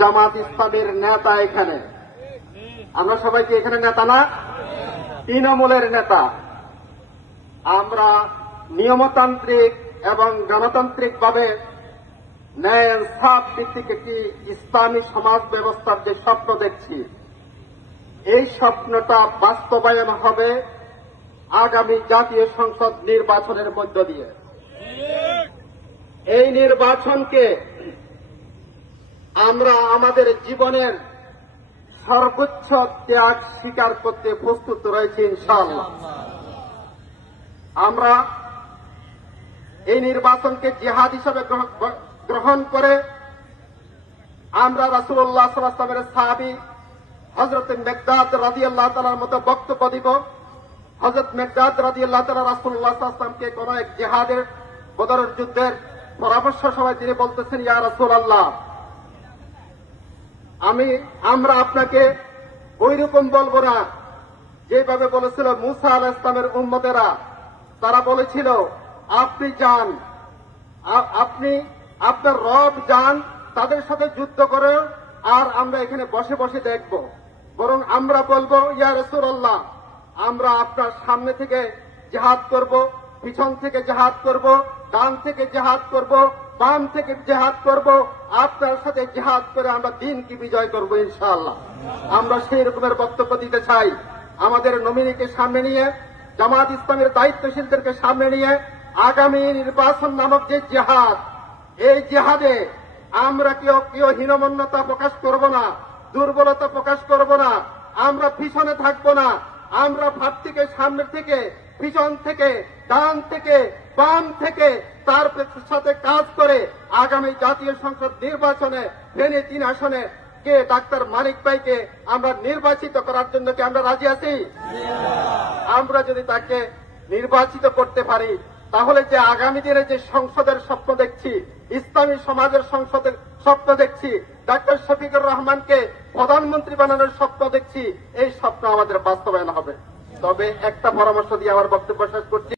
জামাত ইসলামের নেতা এখানে। আমরা সবাই কি এখানে নেতা না? তৃণমূলের নেতা। আমরা নিয়মতান্ত্রিক এবং গণতান্ত্রিকভাবে ন্যায় ইনসাফ ভিত্তিক একটি ইসলামী সমাজ ব্যবস্থার যে স্বপ্ন দেখছি, এই স্বপ্নটা বাস্তবায়ন হবে আগামী জাতীয় সংসদ নির্বাচনের মধ্য দিয়ে। এই নির্বাচনকে আমরা আমাদের জীবনের সর্বোচ্চ ত্যাগ স্বীকার করতে প্রস্তুত রয়েছি ইনশাআল্লাহ। আমরা এই নির্বাচনকে জিহাদ হিসাবে গ্রহণ করে আমরা রাসূলুল্লাহ সাল্লাল্লাহু আলাইহি ওয়াসাল্লামের সাহাবী হযরত মিকদাদ রাদিয়াল্লাহু তাআলার মতো বক্তব্য দিব। হযরত মিকদাদ রাদিয়াল্লাহু তাআলা রাসূলুল্লাহ সাল্লাল্লাহু আলাইহি ওয়াসাল্লামকে কোন এক জিহাদের বদরের যুদ্ধের পরামর্শ সভায় তিনি বলতেছেন, ইয়া রাসূলুল্লাহ, আমরা আপনাকে ওইরকম বলবো না যেভাবে বলেছিল মুসা আলাইহিস সালামের উম্মতেরা। তারা বলেছিল, আপনি যান, আপনি আপনার রব যান, তাদের সাথে যুদ্ধ করে, আর আমরা এখানে বসে বসে দেখব। বরং আমরা বলবো, ইয়া রাসূলুল্লাহ, আমরা আপনার সামনে থেকে জিহাদ করব, পিছন থেকে জিহাদ করব, ডান থেকে জিহাদ করব, বাম থেকে জিহাদ করব, আপনার সাথে জিহাদ করে আমরা দ্বীনকে বিজয় করব ইনশাআল্লাহ। আমরা সেই রকমের বক্তব্য দিতে চাই। আমাদের নমিনিকে সামনে নিয়ে, জামাত ইসলামের দায়িত্বশীলদেরকে সামনে নিয়ে আগামী নির্বাচন নামক যে জিহাদ, এই জিহাদে আমরা কেউ হীনমন্যতা প্রকাশ করব না, দুর্বলতা প্রকাশ করব না, আমরা পিছনে থাকব না। আমরা ভাব থেকে, সামনে থেকে, পিছন থেকে, ডান থেকে, বাম থেকে তার সাথে কাজ করে আগামী জাতীয় সংসদ নির্বাচনে ফেনী 3 আসনে কে ডাক্তার মানিক ভাইকে আমরা নির্বাচিত করার জন্য কি আমরা রাজি আছি? আমরা যদি তাকে নির্বাচিত করতে পারি, তাহলে যে আগামী দিনে যে সংসদের স্বপ্ন দেখছি, ইসলামী সমাজের সংসদের স্বপ্ন দেখছি, ডাক্তার শফিকুর রহমানকে প্রধানমন্ত্রী বানানোর স্বপ্ন দেখছি, এই স্বপ্ন আমাদের বাস্তবায়ন হবে। তবে একটা পরামর্শ দিয়ে আমার বক্তব্য শেষ করছি।